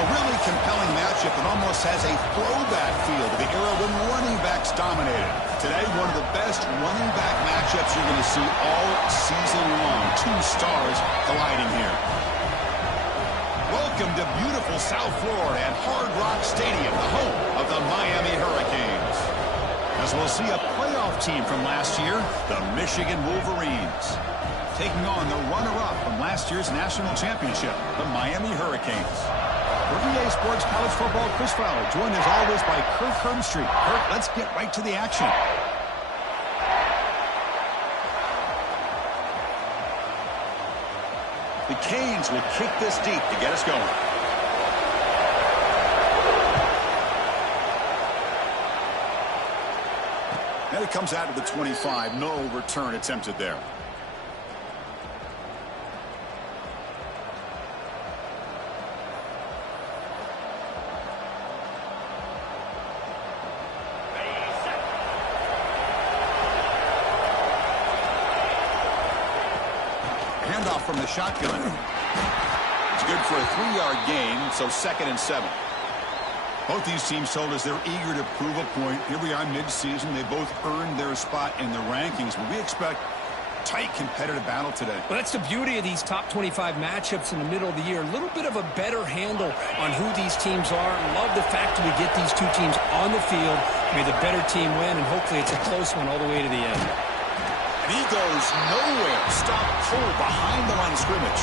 a really compelling matchup that almost has a throwback feel to the era when running backs dominated. Today, one of the best running back matchups you're going to see all season long. Two stars colliding here. Welcome to beautiful South Florida and Hard Rock Stadium, the home of the Miami Hurricanes. As we'll see a playoff team from last year, the Michigan Wolverines, taking on the runner-up from last year's national championship, the Miami Hurricanes. For EA Sports College Football, Chris Fowler, joined as always by Kirk Herbstreit. Kirk, let's get right to the action. The Canes will kick this deep to get us going. And it comes out to the 25. No return attempted there. Handoff from the shotgun. It's good for a 3-yard gain, so 2nd and 7. Both these teams told us they're eager to prove a point. Here we are mid-season. They both earned their spot in the rankings, but we expect tight competitive battle today. Well, that's the beauty of these top 25 matchups in the middle of the year. A little bit of a better handle on who these teams are. Love the fact that we get these two teams on the field. May the better team win, and hopefully it's a close one all the way to the end. And he goes nowhere. Stop cold behind the line of scrimmage.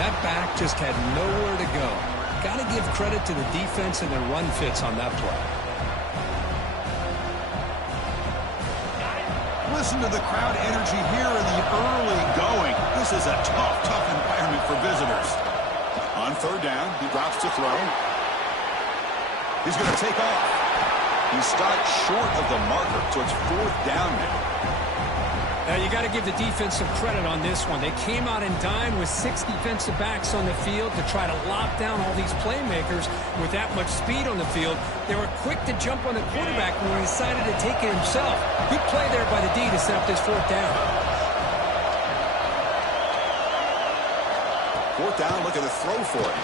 That back just had nowhere to go. Got to give credit to the defense and their run fits on that play. Listen to the crowd energy here in the early going. This is a tough environment for visitors. On 3rd down, he drops to throw. He's going to take off. He stopped short of the marker, so it's 4th down now. Now, you got to give the defense some credit on this one. They came out and dined with 6 defensive backs on the field to try to lock down all these playmakers with that much speed on the field. They were quick to jump on the quarterback when he decided to take it himself. Good play there by the D to set up this 4th down. 4th down, look at the throw for it.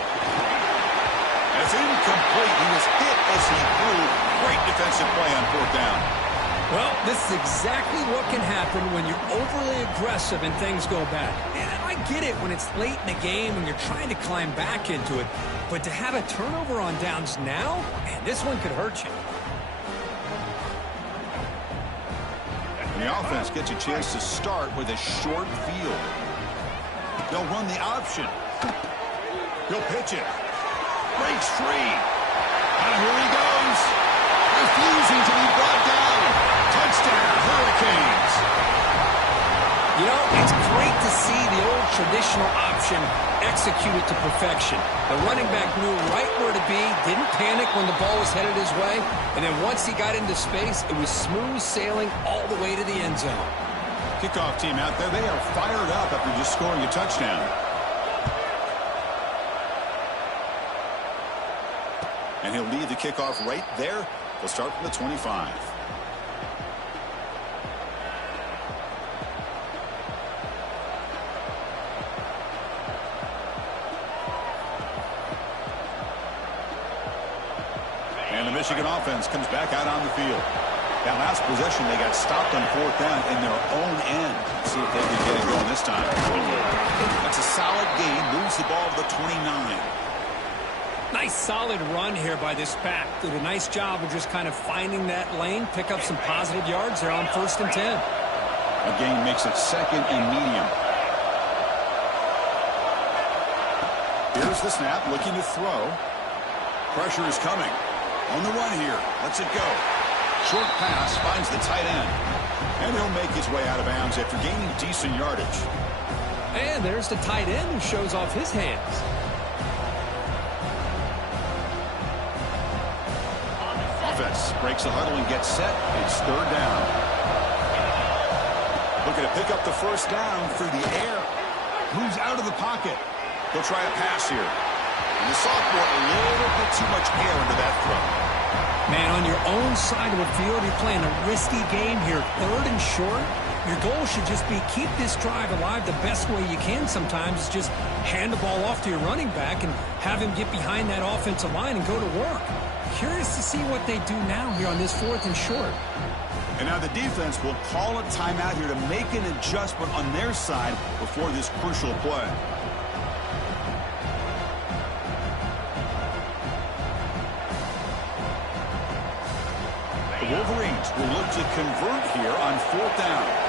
It's incomplete. He was hit as he threw. Great defensive play on 4th down. Well, this is exactly what can happen when you're overly aggressive and things go bad. And I get it when it's late in the game and you're trying to climb back into it. But to have a turnover on downs now, man, this one could hurt you. And the offense gets a chance to start with a short field. They'll run the option. He'll pitch it. Breaks free. And here he goes. Refusing to be brought down. Touchdown, Hurricanes. You know, it's great to see the old traditional option executed to perfection. The running back knew right where to be, didn't panic when the ball was headed his way, and then once he got into space, it was smooth sailing all the way to the end zone. Kickoff team out there, they are fired up after just scoring a touchdown. And he'll lead the kickoff right there. They'll start from the 25. And the Michigan offense comes back out on the field. That last possession, they got stopped on 4th down in their own end. Let's see if they can get it going this time. That's a solid gain. Moves the ball to the 29. Nice solid run here by this back. Did a nice job of just kind of finding that lane, pick up some positive yards there on 1st and 10. A gain makes it 2nd and medium. Here's the snap, looking to throw. Pressure is coming. On the run here. Lets it go. Short pass finds the tight end. And he'll make his way out of bounds after gaining decent yardage. And there's the tight end who shows off his hands. Offense breaks the huddle and gets set. It's 3rd down. Looking to pick up the 1st down through the air. Moves out of the pocket. He'll try a pass here. And the sophomore, a little bit too much air into that throw. Man, on your own side of the field, you're playing a risky game here. 3rd and short. Your goal should just be keep this drive alive the best way you can sometimes. Just hand the ball off to your running back and have him get behind that offensive line and go to work. Curious to see what they do now here on this 4th and short. And now the defense will call a timeout here to make an adjustment on their side before this crucial play. The Wolverines will look to convert here on 4th down.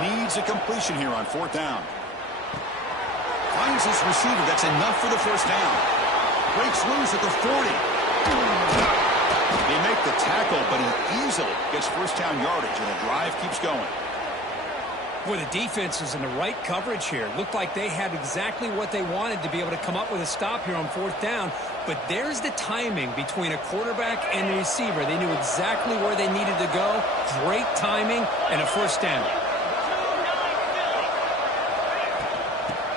Needs a completion here on 4th down. Finds his receiver. That's enough for the first down. Breaks loose at the 40. They make the tackle, but he easily gets first down yardage, and the drive keeps going. Boy, the defense is in the right coverage here. Looked like they had exactly what they wanted to be able to come up with a stop here on 4th down. But there's the timing between a quarterback and the receiver. They knew exactly where they needed to go. Great timing and a first down.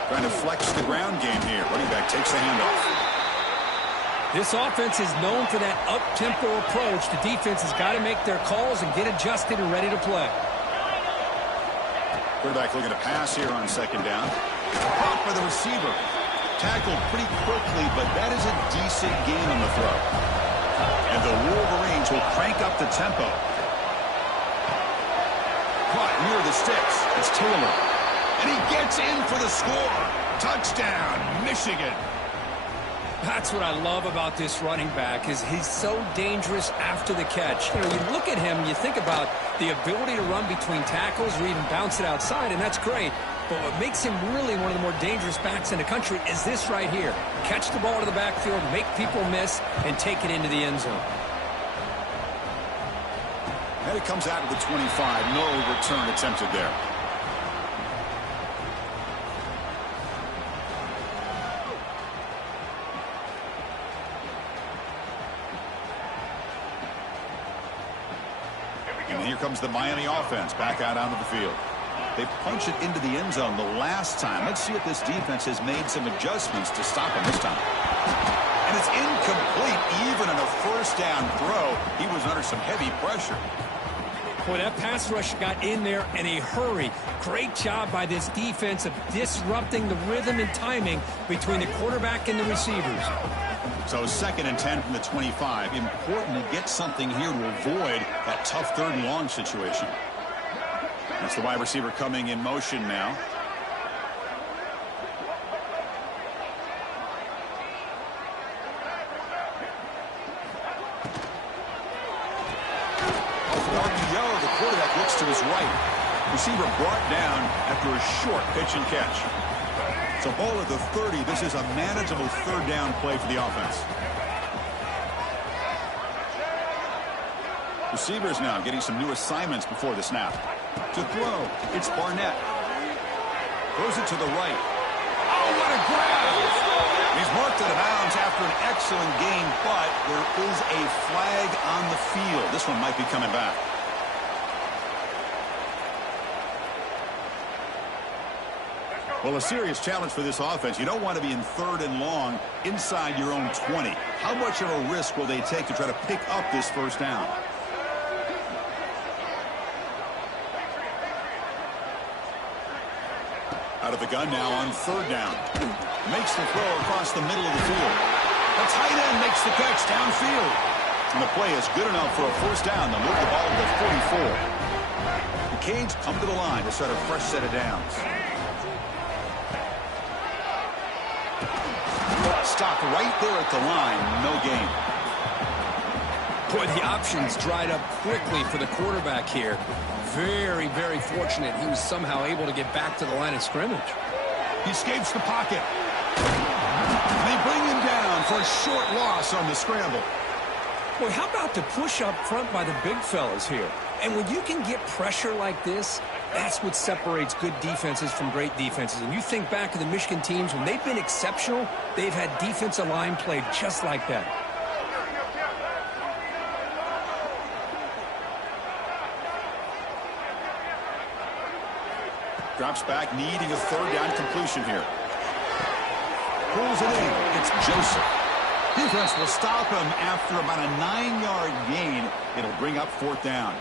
Trying to flex the ground game here. Running back takes the handoff. This offense is known for that up-tempo approach. The defense has got to make their calls and get adjusted and ready to play. Quarterback looking to pass here on 2nd down. Caught by the receiver. Tackled pretty quickly, but that is a decent gain on the throw. And the Wolverines will crank up the tempo. Caught near the sticks. It's Taylor. And he gets in for the score. Touchdown, Michigan. That's what I love about this running back is he's so dangerous after the catch. You know, you look at him, you think about the ability to run between tackles or even bounce it outside, and that's great. But what makes him really one of the more dangerous backs in the country is this right here. Catch the ball to the backfield, make people miss, and take it into the end zone. And it comes out of the 25. No return attempted there. And here comes the Miami offense back out onto the field. They punch it into the end zone the last time. Let's see if this defense has made some adjustments to stop him this time. And it's incomplete. Even in a first down throw, he was under some heavy pressure. Boy, that pass rush got in there in a hurry. Great job by this defense of disrupting the rhythm and timing between the quarterback and the receivers. So 2nd and 10 from the 25. Important to get something here to avoid that tough 3rd and long situation. That's the wide receiver coming in motion now. The quarterback looks to his right. Receiver brought down after a short pitch and catch. It's a ball at the 30. This is a manageable 3rd down play for the offense. Receivers now getting some new assignments before the snap. To throw, it's Barnett. Throws it to the right. Oh, what a grab! He's marked out of bounds after an excellent game, but there is a flag on the field. This one might be coming back. Well, a serious challenge for this offense. You don't want to be in 3rd and long inside your own 20. How much of a risk will they take to try to pick up this first down? Out of the gun now on 3rd down. Makes the throw across the middle of the field. The tight end makes the catch downfield. And the play is good enough for a first down. They'll move the ball to the 44. The Canes come to the line to start a fresh set of downs. Stopped right there at the line. No gain. Boy, the options dried up quickly for the quarterback here. Very, very fortunate he was somehow able to get back to the line of scrimmage. He escapes the pocket. They bring him down for a short loss on the scramble. Boy, how about the push up front by the big fellas here? And when you can get pressure like this, that's what separates good defenses from great defenses. And you think back to the Michigan teams, when they've been exceptional, they've had defensive line play just like that. Drops back, needing a third down completion here. Pulls it in. It's Joseph. Defense will stop him after about a 9-yard gain. It'll bring up fourth down.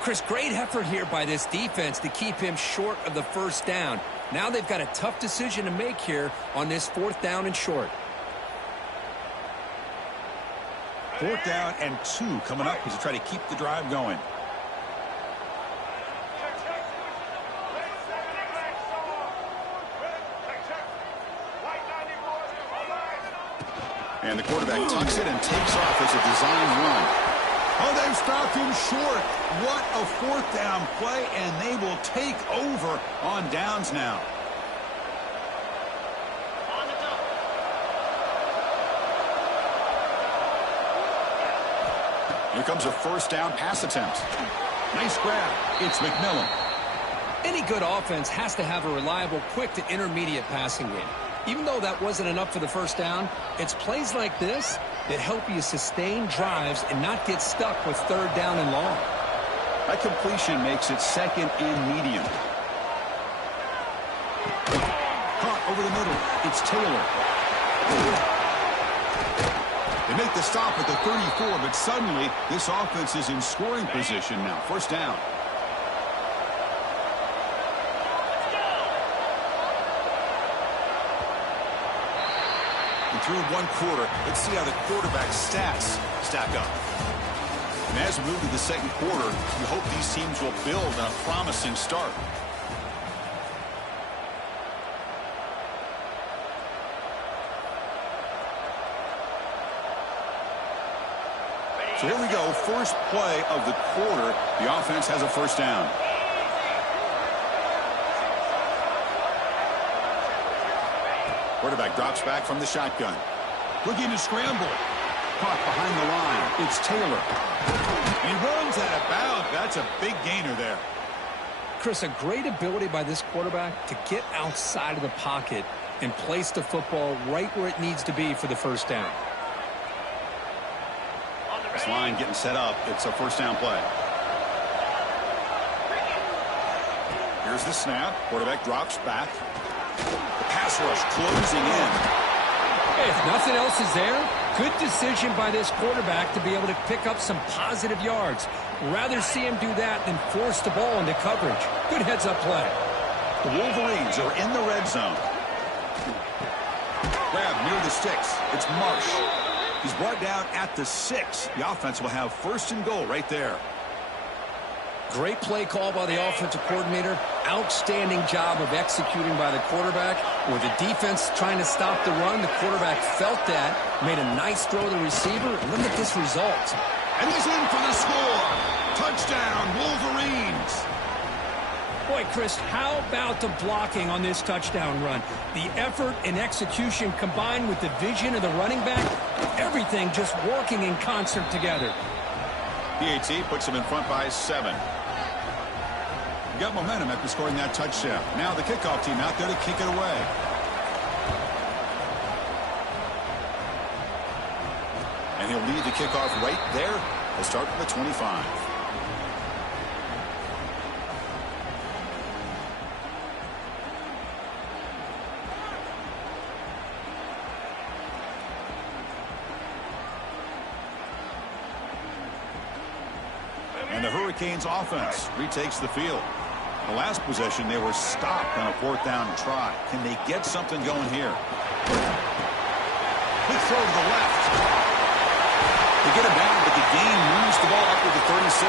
Chris, great effort here by this defense to keep him short of the first down. Now they've got a tough decision to make here on this fourth down and short. Fourth down and 2 coming up as they try to keep the drive going. And the quarterback tucks it and takes off as a design run. Oh, they've stopped him short. What a fourth down play, and they will take over on downs now. Here comes a first down pass attempt. Nice grab. It's McMillan. Any good offense has to have a reliable, quick to intermediate passing game. Even though that wasn't enough for the first down, it's plays like this that help you sustain drives and not get stuck with third down and long. That completion makes it second and medium. Caught over the middle. It's Taylor. They make the stop at the 34, but suddenly this offense is in scoring position now. First down. And through one quarter, let's see how the quarterback's stats stack up. And as we move to the second quarter, we hope these teams will build on a promising start. So here we go, first play of the quarter. The offense has a first down. Quarterback drops back from the shotgun. Looking to scramble. Caught behind the line. It's Taylor. He runs out of bounds. That's a big gainer there. Chris, a great ability by this quarterback to get outside of the pocket and place the football right where it needs to be for the first down. This line getting set up. It's a first down play. Here's the snap. Quarterback drops back. The pass rush closing in. Hey, if nothing else is there, good decision by this quarterback to be able to pick up some positive yards. Rather see him do that than force the ball into coverage. Good heads-up play. The Wolverines are in the red zone. Grab near the sticks. It's Marsh. He's brought down at the 6. The offense will have first and goal right there. Great play call by the offensive coordinator. Outstanding job of executing by the quarterback. With the defense trying to stop the run, the quarterback felt that, made a nice throw to the receiver. Look at this result. And he's in for the score. Touchdown, Wolverines. Boy, Chris, how about the blocking on this touchdown run? The effort and execution combined with the vision of the running back, everything just working in concert together. PAT puts him in front by 7. Got momentum after scoring that touchdown. Now the kickoff team out there to kick it away. And he'll lead the kickoff right there. They'll start from the 25. And the Hurricanes offense retakes the field. The last possession, they were stopped on a fourth down try. Can they get something going here? Big throw to the left. They get him down, but the gain moves the ball up to the 36.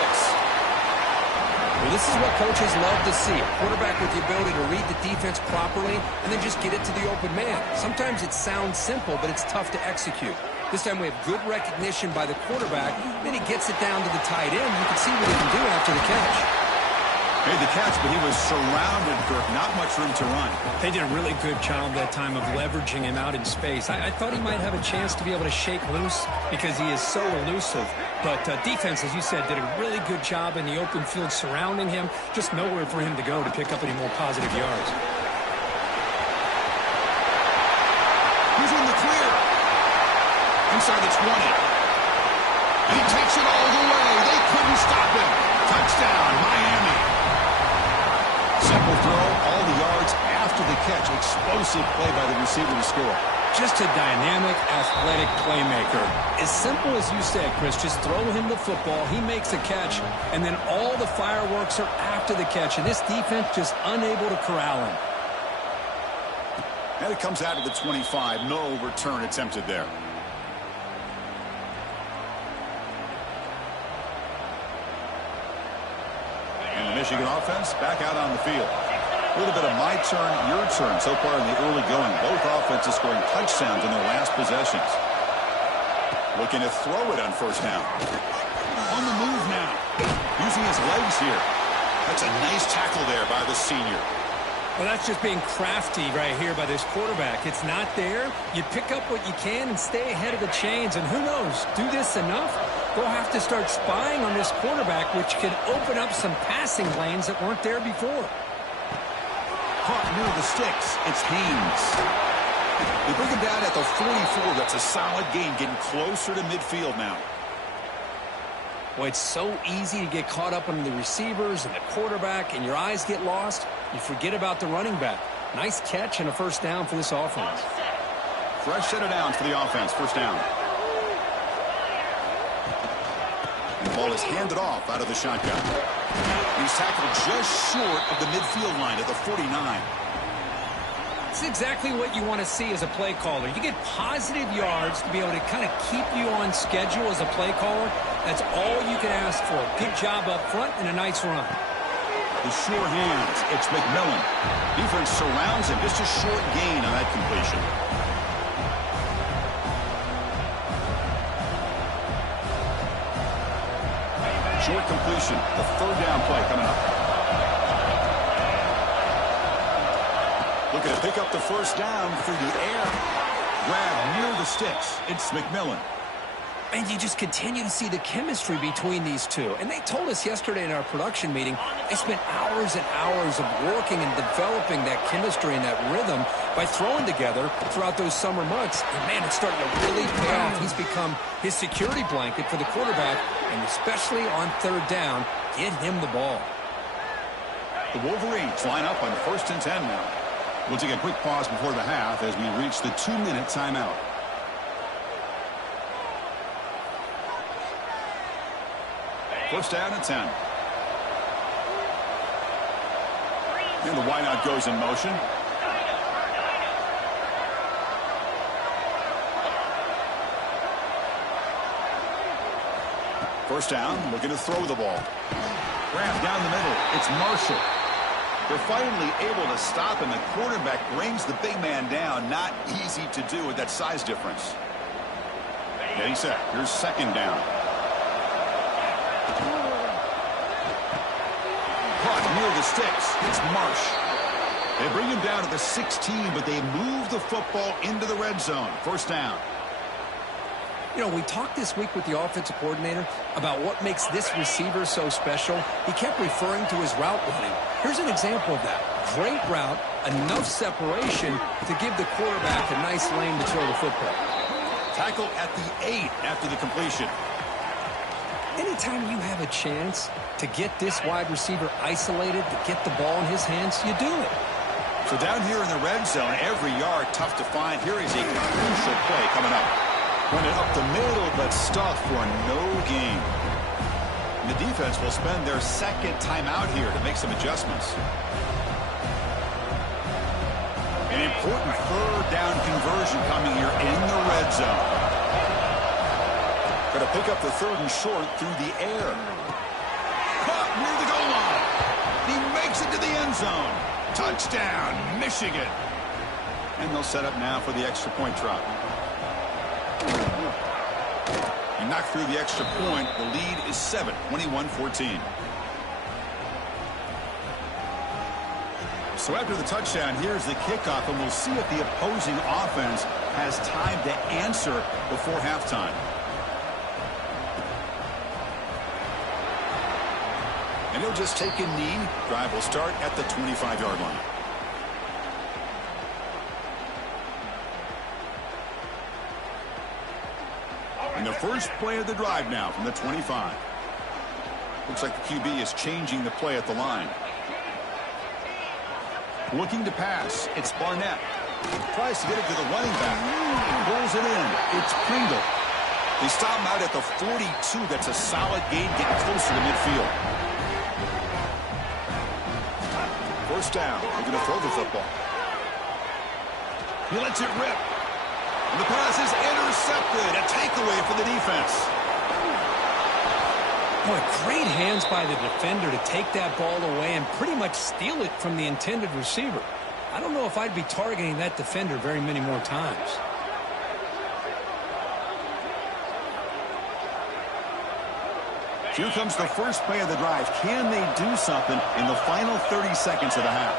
Well, this is what coaches love to see. A quarterback with the ability to read the defense properly and then just get it to the open man. Sometimes it sounds simple, but it's tough to execute. This time we have good recognition by the quarterback. Then he gets it down to the tight end. You can see what he can do after the catch. Made the catch, but he was surrounded, Kirk. Not much room to run. They did a really good job that time of leveraging him out in space. I thought he might have a chance to be able to shake loose because he is so elusive. But defense, as you said, did a really good job in the open field surrounding him. Just nowhere for him to go to pick up any more positive yards. He's in the clear. Inside the 20. And he takes it all the way. They couldn't stop him. Touchdown, Miami. Simple explosive play by the receiver to score. Just a dynamic, athletic playmaker. As simple as you said, Chris, just throw him the football, he makes a catch, and then all the fireworks are after the catch, and this defense just unable to corral him. And it comes out of the 25. No return attempted there. And the Michigan offense back out on the field. A little bit of my turn, your turn so far in the early going. Both offenses scoring touchdowns in their last possessions. Looking to throw it on first down. On the move now. Using his legs here. That's a nice tackle there by the senior. Well, that's just being crafty right here by this quarterback. It's not there. You pick up what you can and stay ahead of the chains. And who knows, do this enough, they'll have to start spying on this quarterback, which could open up some passing lanes that weren't there before. Caught near the sticks. It's Haynes. They bring him down at the 44. That's a solid gain, getting closer to midfield now. Boy, it's so easy to get caught up on the receivers and the quarterback, and your eyes get lost. You forget about the running back. Nice catch and a first down for this offense. Fresh set of downs for the offense. First down. And the ball is handed off out of the shotgun. He's tackled just short of the midfield line at the 49. It's exactly what you want to see as a play caller. You get positive yards to be able to kind of keep you on schedule as a play caller. That's all you can ask for. Good job up front and a nice run. The sure hands. It's McMillan. Defense surrounds him. Just a short gain on that completion. Short completion. The third down play coming up. Looking to pick up the first down through the air. Grab near the sticks. It's McMillan. And you just continue to see the chemistry between these two. And they told us yesterday in our production meeting, they spent hours and hours of working and developing that chemistry and that rhythm by throwing together throughout those summer months. And, man, it's starting to really pay off. He's become his security blanket for the quarterback, and especially on third down, get him the ball. The Wolverines line up on 1st and 10 now. We'll take a quick pause before the half as we reach the 2-minute timeout. First down and 10. And the wideout goes in motion. First down, looking to throw the ball. Grab down the middle. It's Marshall. They're finally able to stop him. The quarterback brings the big man down. Not easy to do with that size difference. Getting set. Here's second down. Caught near the sticks. It's Marsh. They bring him down to the 16, but they move the football into the red zone. First down. You know, we talked this week with the offensive coordinator about what makes this receiver so special. He kept referring to his route running. Here's an example of that. Great route, enough separation to give the quarterback a nice lane to throw the football. Tackle at the 8 after the completion. Anytime you have a chance to get this wide receiver isolated, to get the ball in his hands, you do it. So down here in the red zone, every yard tough to find. Here is a crucial play coming up. Running up the middle, but stuffed for no gain. And the defense will spend their second timeout here to make some adjustments. An important third down conversion coming here in the red zone. Going to pick up the third and short through the air. Caught near the goal line. He makes it to the end zone. Touchdown, Michigan. And they'll set up now for the extra point try. He knocked through the extra point. The lead is 7, 21-14. So after the touchdown, here's the kickoff, and we'll see if the opposing offense has time to answer before halftime. And he'll just take a knee. Drive will start at the 25-yard line. And the first play of the drive now from the 25. Looks like the QB is changing the play at the line. Looking to pass. It's Barnett. Tries to get it to the running back. Pulls it in. It's Pringle. They stop him out at the 42. That's a solid gain, getting closer to midfield. First down. They're going to throw the football. He lets it rip. And the pass is intercepted. A takeaway for the defense. Boy, great hands by the defender to take that ball away and pretty much steal it from the intended receiver. I don't know if I'd be targeting that defender very many more times. Here comes the first play of the drive. Can they do something in the final 30 seconds of the half?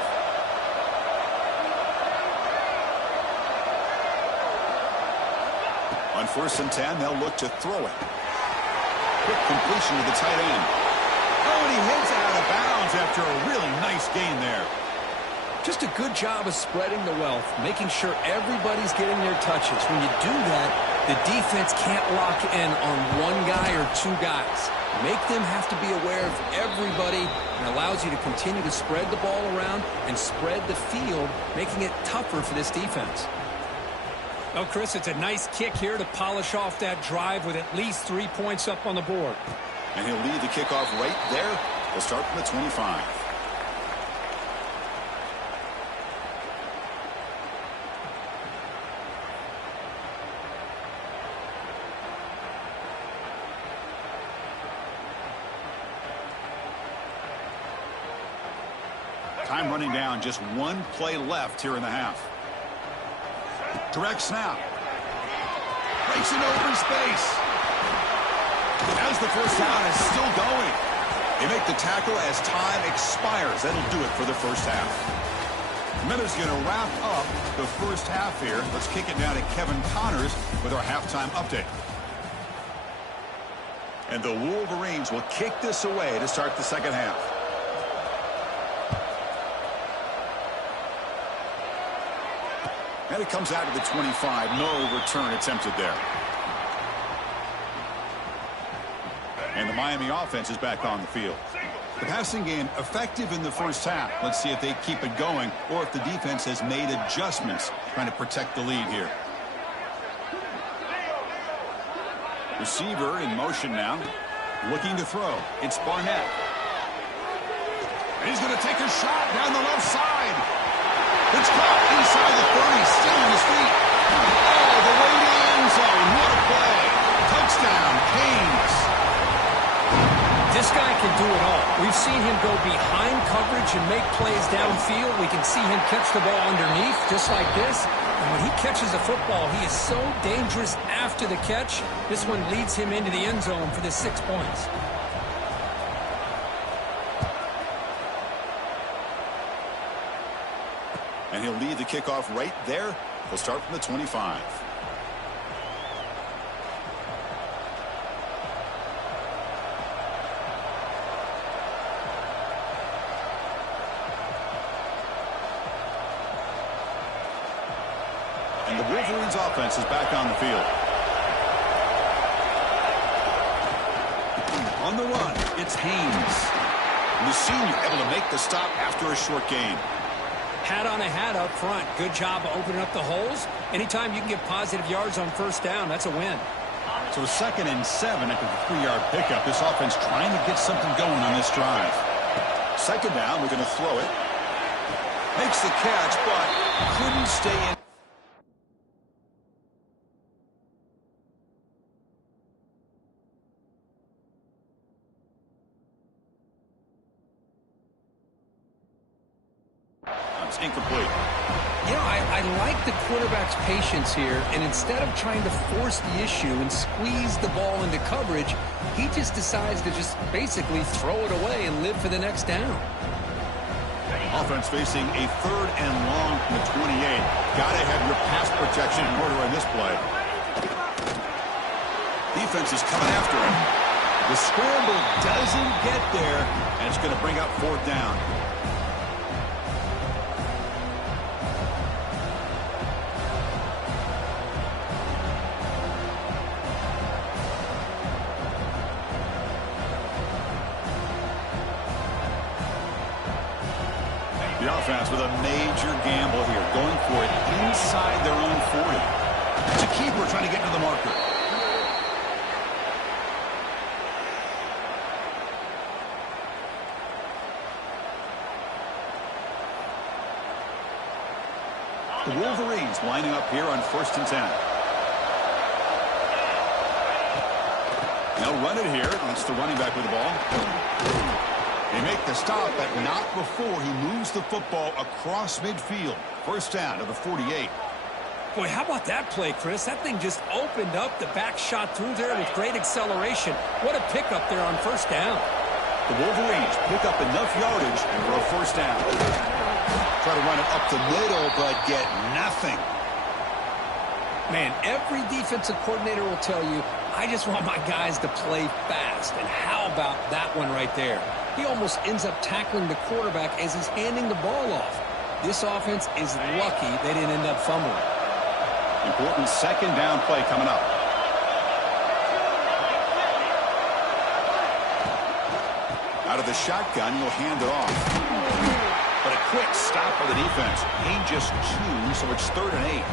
On 1st and 10, they'll look to throw it. Quick completion to the tight end. Oh, and he heads out of bounds after a really nice gain there. Just a good job of spreading the wealth, making sure everybody's getting their touches. When you do that, the defense can't lock in on one guy or two guys. Make them have to be aware of everybody, and allows you to continue to spread the ball around and spread the field, making it tougher for this defense. Well, Chris, it's a nice kick here to polish off that drive with at least 3 points up on the board. And he'll lead the kickoff right there. They'll start from the 25. Time running down, just one play left here in the half. Direct snap. Breaks into open space. As the first down is still going. They make the tackle as time expires. That'll do it for the first half. Miller's going to wrap up the first half here. Let's kick it down to Kevin Connors with our halftime update. And the Wolverines will kick this away to start the second half. And it comes out to the 25. No return attempted there. And the Miami offense is back on the field. The passing game effective in the first half. Let's see if they keep it going or if the defense has made adjustments trying to protect the lead here. Receiver in motion now. Looking to throw. It's Barnett. And he's going to take a shot down the left side. It's caught inside the 30, still on his feet. Oh, the way to the end zone. What a play. Touchdown, Canes. This guy can do it all. We've seen him go behind coverage and make plays downfield. We can see him catch the ball underneath, just like this. And when he catches a football, he is so dangerous after the catch. This one leads him into the end zone for the 6 points. And he'll lead the kickoff right there. He'll start from the 25. And the Wolverines offense is back on the field. On the run, it's Haynes. And the senior able to make the stop after a short gain. Hat on a hat up front. Good job of opening up the holes. Anytime you can get positive yards on first down, that's a win. So 2nd and 7 after the 3-yard pickup. This offense trying to get something going on this drive. 2nd down, we're going to throw it. Makes the catch, but couldn't stay in. Incomplete. You know, I like the quarterback's patience here, and instead of trying to force the issue and squeeze the ball into coverage, he just decides to just basically throw it away and live for the next down. Offense facing a 3rd and long from the 28. Gotta have your pass protection in order on this play. Defense is coming after him. The scramble doesn't get there, and it's going to bring up 4th down. offense with a major gamble here, going for it inside their own 40. It's a keeper trying to get to the marker. The Wolverines lining up here on 1st and 10. They'll run it here. That's the running back with the ball. They make the stop, but not before he moves the football across midfield. 1st down to the 48. Boy, how about that play, Chris? That thing just opened up. The back shot through there with great acceleration. What a pickup there on 1st down. The Wolverines pick up enough yardage for a 1st down. Try to run it up the middle, but get nothing. Man, every defensive coordinator will tell you, I just want my guys to play fast. And how about that one right there? He almost ends up tackling the quarterback as he's handing the ball off. This offense is lucky they didn't end up fumbling. Important 2nd down play coming up. Out of the shotgun, he'll hand it off. But a quick stop by the defense. Gain just 2, so it's 3rd and 8.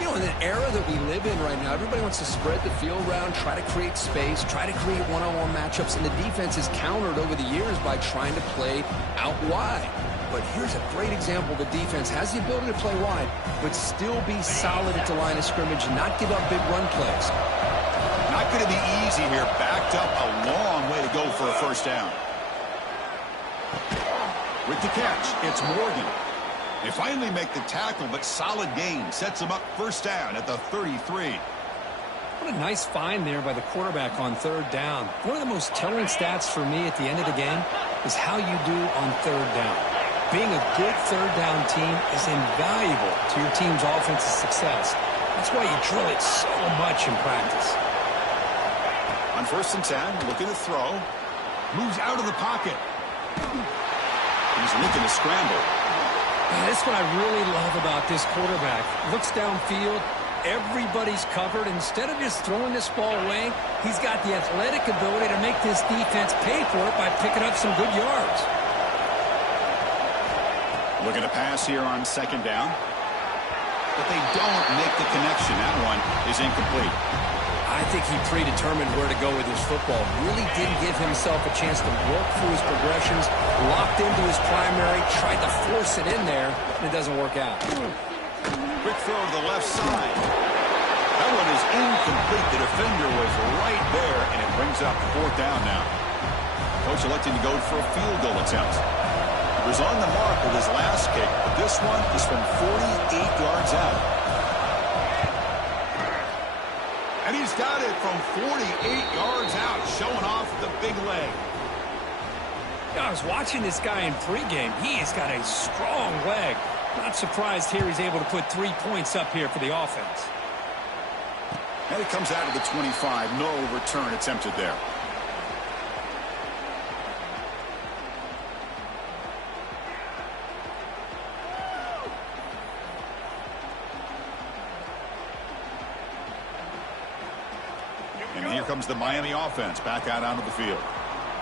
You know, in the era that we live in right now, everybody wants to spread the field around, try to create space, try to create one-on-one matchups, and the defense is countered over the years by trying to play out wide. But here's a great example. The defense has the ability to play wide, but still be solid at the line of scrimmage, not give up big run plays. Not going to be easy here. Backed up a long way to go for a 1st down. With the catch, it's Morgan. They finally make the tackle, but solid gain sets them up 1st down at the 33. What a nice find there by the quarterback on 3rd down. One of the most telling stats for me at the end of the game is how you do on 3rd down. Being a good 3rd down team is invaluable to your team's offensive success. That's why you drill it so much in practice. On 1st and 10, looking to throw. Moves out of the pocket. He's looking to scramble. That's what I really love about this quarterback. Looks downfield. Everybody's covered. Instead of just throwing this ball away, he's got the athletic ability to make this defense pay for it by picking up some good yards. Looking to pass here on 2nd down. But they don't make the connection. That one is incomplete. I think he predetermined where to go with his football. Really didn't give himself a chance to work through his progressions. Locked into his primary. Tried to force it in there. And it doesn't work out. Quick throw to the left side. That one is incomplete. The defender was right there, and it brings up 4th down now. Coach electing to go for a field goal attempt. He was on the mark with his last kick, but this one is from 48 yards out. And he's got it from 48 yards out, showing off the big leg. I was watching this guy in pregame. He has got a strong leg. Not surprised here he's able to put 3 points up here for the offense. And it comes out of the 25. No return attempted there. And here comes the Miami offense back out onto the field.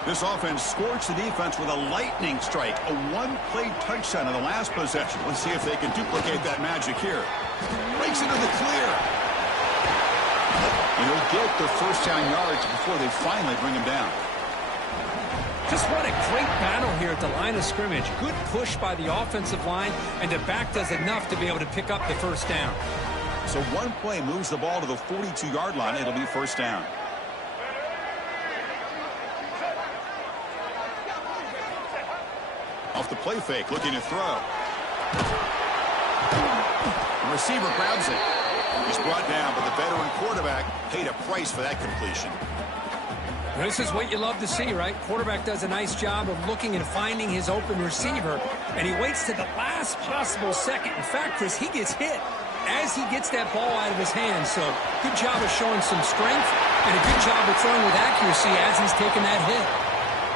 This offense scorched the defense with a lightning strike, a one-play touchdown in the last possession. Let's see if they can duplicate that magic here. Breaks into the clear. And he'll get the 1st down yards before they finally bring him down. Just what a great battle here at the line of scrimmage. Good push by the offensive line, and the back does enough to be able to pick up the 1st down. So one play moves the ball to the 42-yard line. It'll be 1st down. Off the play fake, looking to throw. The receiver grabs it. He's brought down, but the veteran quarterback paid a price for that completion. This is what you love to see, right? Quarterback does a nice job of looking and finding his open receiver, and he waits to the last possible second. In fact, Chris, he gets hit as he gets that ball out of his hands. So good job of showing some strength and a good job of throwing with accuracy as he's taking that hit.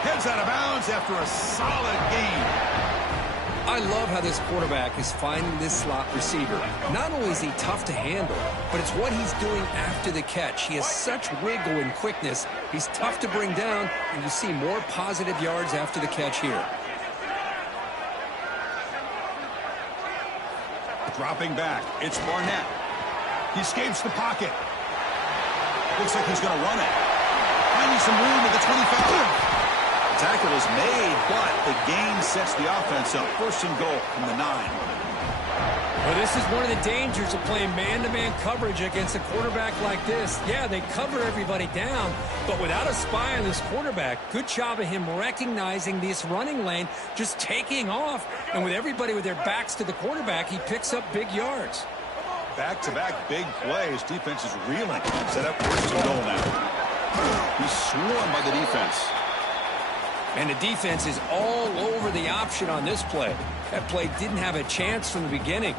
Heads out of bounds after a solid gain. I love how this quarterback is finding this slot receiver. Not only is he tough to handle, but it's what he's doing after the catch. He has such wiggle and quickness. He's tough to bring down, and you see more positive yards after the catch here. Dropping back, it's Barnett. He escapes the pocket. Looks like he's going to run it. Finding some room at the 25. The tackle is made, but the gain sets the offense up. First and goal from the 9. Well, this is one of the dangers of playing man-to-man coverage against a quarterback like this. Yeah, they cover everybody down, but without a spy on this quarterback, good job of him recognizing this running lane, just taking off, and with everybody with their backs to the quarterback, he picks up big yards. Back-to-back big plays. Defense is reeling. Set up first and goal now. He's swarmed by the defense. And the defense is all over the option on this play. That play didn't have a chance from the beginning.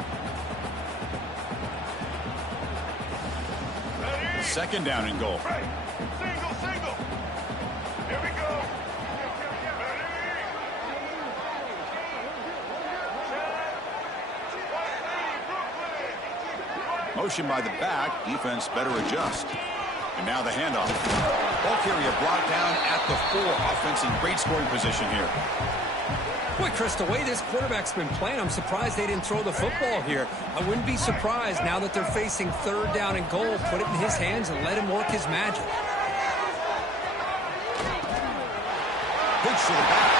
Second down and goal. Single. Here we go. Motion by the back. Defense better adjust. And now the handoff. Ball carrier brought down at the 4. Offense in great scoring position here. Boy, Chris, the way this quarterback's been playing, I'm surprised they didn't throw the football here. I wouldn't be surprised now that they're facing third down and goal. Put it in his hands and let him work his magic. Pitch to the back.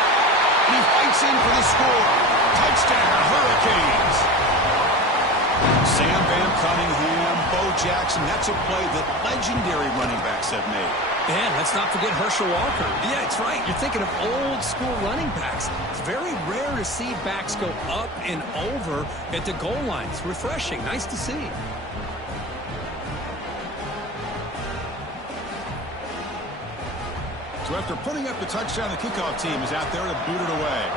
He fights in for the score. Touchdown, Hurricanes. Sam Van Cunningham, Bo Jackson. That's a play that legendary running backs have made. Man, let's not forget Herschel Walker. Yeah, it's right. You're thinking of old school running backs. It's very rare to see backs go up and over at the goal line. It's refreshing. Nice to see. So after putting up the touchdown, the kickoff team is out there to boot it away.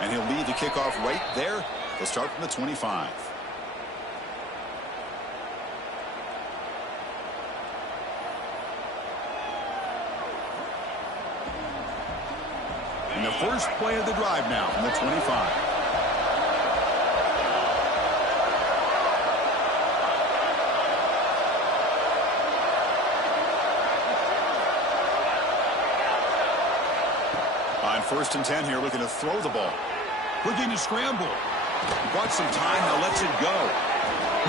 And he'll lead the kickoff right there. They'll start from the 25. And the first play of the drive now from the 25. On 1st and 10 here, looking to throw the ball. Looking to scramble. Bought some time, now lets it go.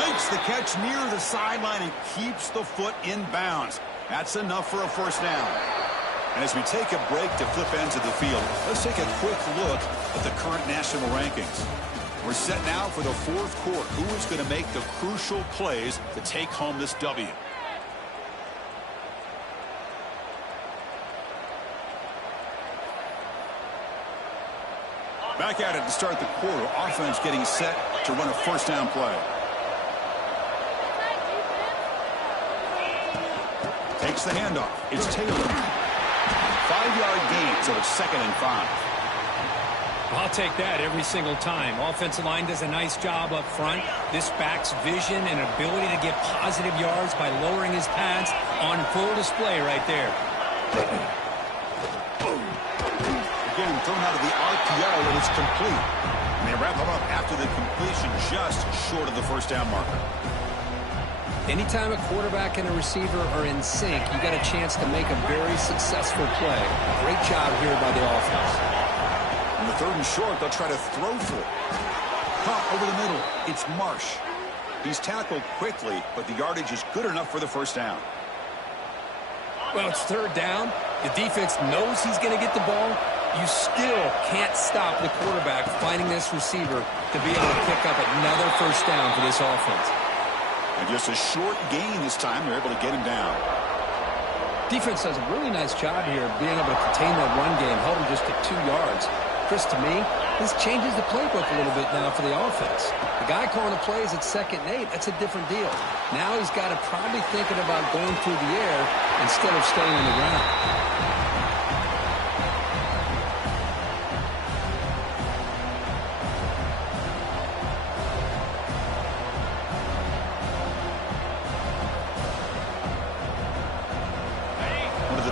Makes the catch near the sideline and keeps the foot in bounds. That's enough for a first down. And as we take a break to flip ends of the field, let's take a quick look at the current national rankings. We're set now for the 4th quarter. Who is going to make the crucial plays to take home this W? Back at it to start the quarter. Offense getting set to run a first down play. Takes the handoff. It's Taylor. 5-yard gain, so it's 2nd and 5. I'll take that every single time. Offensive line does a nice job up front. This back's vision and ability to get positive yards by lowering his pads on full display right there. Again, thrown out of the RPO, and it's complete. And they wrap him up after the completion, just short of the first down marker. Anytime a quarterback and a receiver are in sync, you got a chance to make a very successful play. Great job here by the offense. On the 3rd and short, they'll try to throw for it. Caught over the middle. It's Marsh. He's tackled quickly, but the yardage is good enough for the first down. Well, it's 3rd down. The defense knows he's going to get the ball. You still can't stop the quarterback finding this receiver to be able to pick up another first down for this offense. And just a short gain this time. They're able to get him down. Defense does a really nice job here of being able to contain that run game, held him just at 2 yards. Chris, to me, this changes the playbook a little bit now for the offense. The guy calling the plays at 2nd and 8, that's a different deal. Now he's got to probably thinking about going through the air instead of staying on the ground.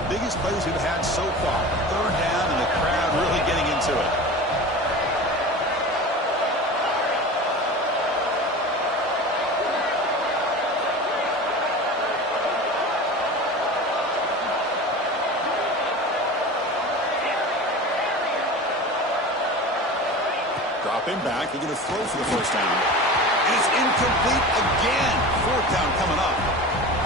Biggest plays we've had so far. 3rd down, and the crowd really getting into it. Dropping back, they're going to throw for the first down. And it's incomplete again. Fourth down coming up.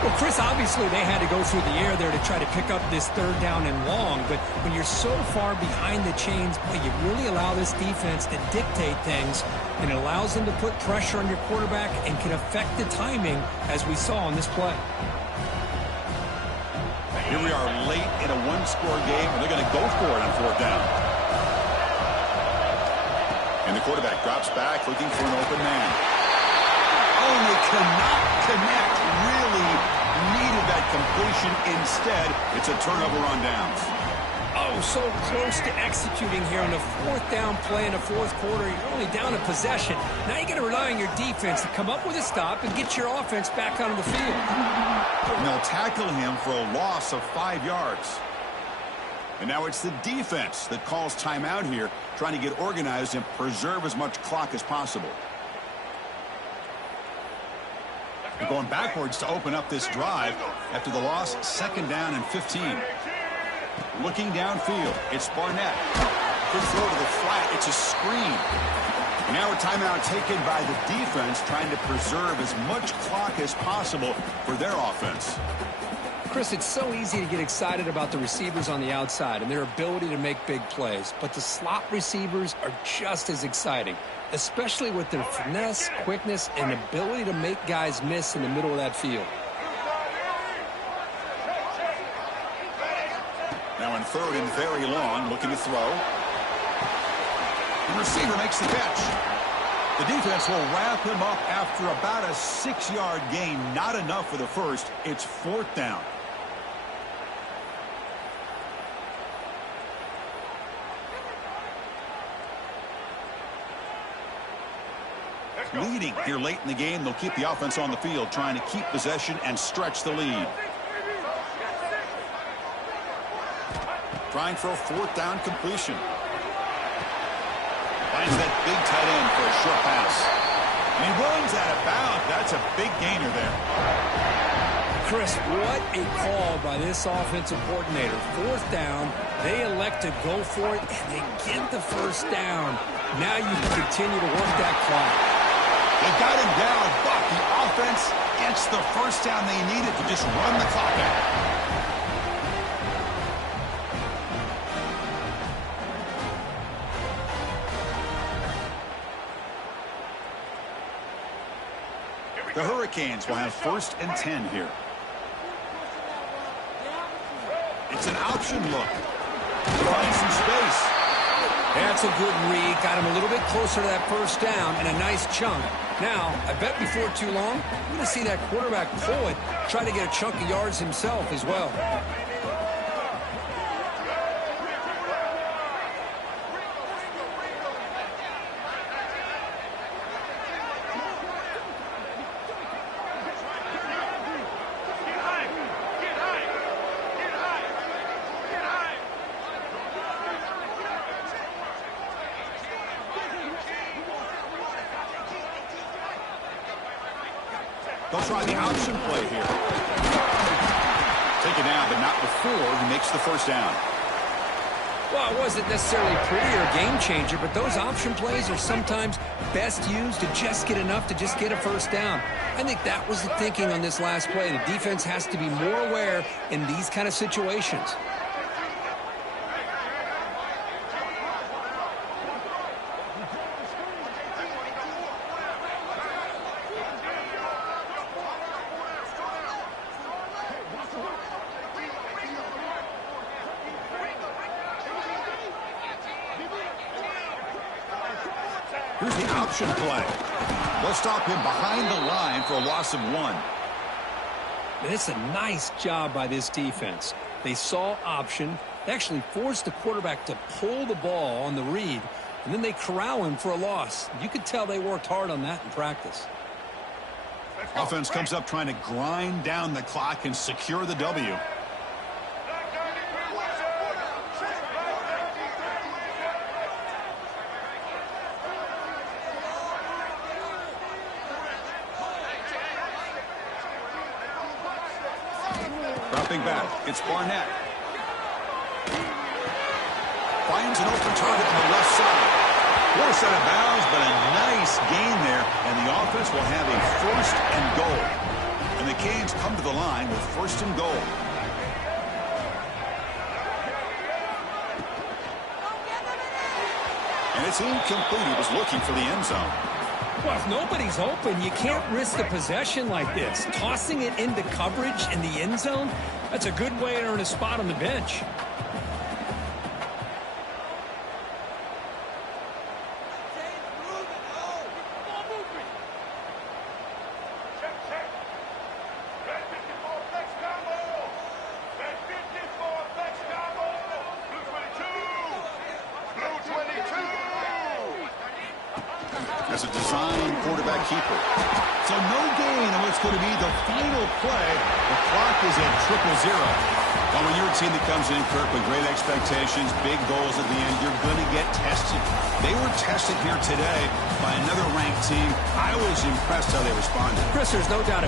Well, Chris, obviously they had to go through the air there to try to pick up this third down and long, but when you're so far behind the chains, boy, you really allow this defense to dictate things, and it allows them to put pressure on your quarterback and can affect the timing, as we saw in this play. Here we are late in a one-score game, and they're going to go for it on fourth down. And the quarterback drops back, looking for an open man. Oh, and they cannot connect. Really needed that completion. Instead, it's a turnover on downs. Oh, so close to executing here on the fourth down play in the fourth quarter. You're only down a possession. Now you got to rely on your defense to come up with a stop and get your offense back onto the field. And they'll tackle him for a loss of 5 yards. And now it's the defense that calls timeout here, trying to get organized and preserve as much clock as possible. They're going backwards to open up this drive after the loss, second down and 15. Looking downfield, it's Barnett. Good throw to the flat. It's a screen. Now a timeout taken by the defense, trying to preserve as much clock as possible for their offense. Chris, it's so easy to get excited about the receivers on the outside and their ability to make big plays, but the slot receivers are just as exciting, especially with their finesse, quickness, and ability to make guys miss in the middle of that field. Now in third and very long, looking to throw. The receiver makes the catch. The defense will wrap him up after about a 6-yard gain. Not enough for the first. It's fourth down. Leading here late in the game, they'll keep the offense on the field, trying to keep possession and stretch the lead. Trying for a fourth down completion. Finds that big tight end for a short pass. And he runs out of bounds. That's a big gainer there. Chris, what a call by this offensive coordinator. Fourth down, they elect to go for it, and they get the first down. Now you can continue to work that clock. They got him down, but the offense gets the first down they needed to just run the clock out. The Hurricanes will have first and 10 here. It's an option look. Find some space. That's a good read. Got him a little bit closer to that first down and a nice chunk. Now, I bet before too long, we're going to see that quarterback pull it, try to get a chunk of yards himself as well. They'll try the option play here. Take it down, but not before he makes the first down. Well, it wasn't necessarily pretty or a game changer, but those option plays are sometimes best used to just get enough to just get a first down. I think that was the thinking on this last play. The defense has to be more aware in these kind of situations. Here's the option play. They'll stop him behind the line for a loss of 1. And it's a nice job by this defense. They saw option. They actually forced the quarterback to pull the ball on the read, and then they corral him for a loss. You could tell they worked hard on that in practice. Offense comes up trying to grind down the clock and secure the W. Dropping back, it's Barnett. Finds an open target on the left side. Little set of bounds, but a nice gain there, and the offense will have a 1st and goal. And the Canes come to the line with 1st and goal. And it's incomplete. He was looking for the end zone. Well, if nobody's open, you can't risk a possession like this. Tossing it into coverage in the end zone, that's a good way to earn a spot on the bench. As a design quarterback keeper. So no gain on what's going to be the final play. The clock is at 0-0. Well, when you're a team that comes in, Kirk, with great expectations, big goals at the end, you're going to get tested. They were tested here today by another ranked team. I was impressed how they responded. Chris, there's no doubt